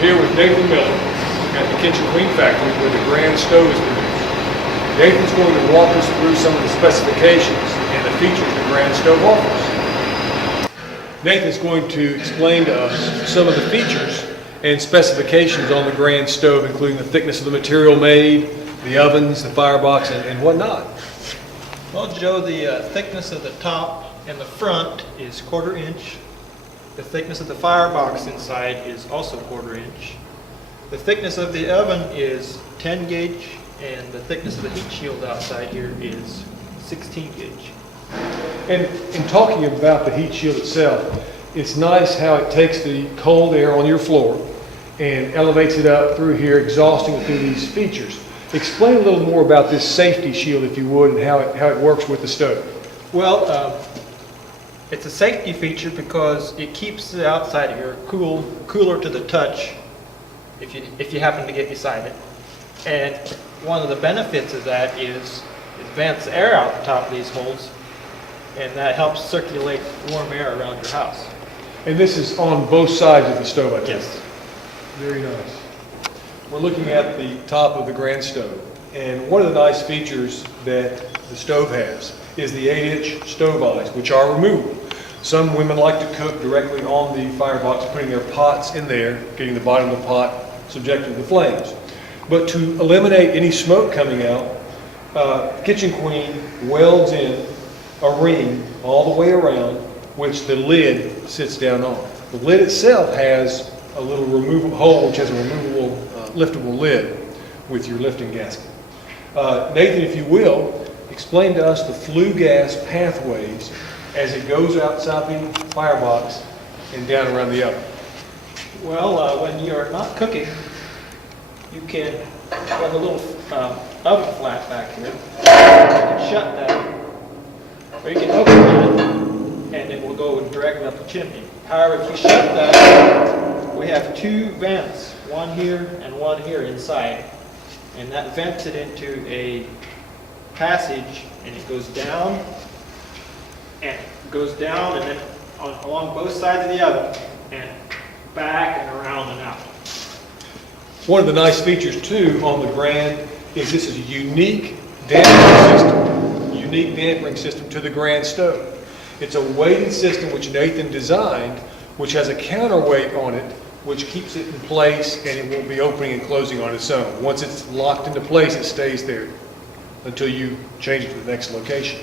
Here with Nathan Miller at the Kitchen Queen Factory where the grand stove is produced. Nathan's going to walk us through some of the specifications and the features the grand stove offers. Nathan's going to explain to us some of the features and specifications on the grand stove, including the thickness of the material made, the ovens, the firebox, and whatnot. Well, Joe, the thickness of the top and the front is 1/4 inch. The thickness of the firebox inside is also 1/4 inch. The thickness of the oven is 10 gauge, and the thickness of the heat shield outside here is 16 gauge. And in talking about the heat shield itself, it's nice how it takes the cold air on your floor and elevates it up through here, exhausting it through these features. Explain a little more about this safety shield, if you would, and how it works with the stove. Well, it's a safety feature because it keeps the outside here cooler to the touch if you happen to get beside it. And one of the benefits of that is it vents air out the top of these holes, and that helps circulate warm air around your house. And this is on both sides of the stove, I think. Yes. Very nice. We're looking at the top of the grand stove, and one of the nice features that the stove has is the 8-inch stove eyes, which are removable. Some women like to cook directly on the firebox, putting their pots in there, getting the bottom of the pot subjected to the flames. But to eliminate any smoke coming out, Kitchen Queen welds in a ring all the way around, which the lid sits down on. The lid itself has a little removable hole, which has a removable liftable lid with your lifting gasket. Nathan, if you will, explain to us the flue gas pathways as it goes outside the firebox and down around the oven. Well, when you're not cooking, you can have a little oven flap back here. You can shut that, or you can open that, and it will go directly up the chimney. However, if you shut that, we have 2 vents, one here and one here inside, and that vents it into a passage, and it goes down, and then along both sides of the oven, and back and around and out. One of the nice features too on the Grand is this is a unique dampering system to the Grand stove. It's a weighted system which Nathan designed, which has a counterweight on it, which keeps it in place, and it won't be opening and closing on its own. Once it's locked into place, it stays there until you change it to the next location.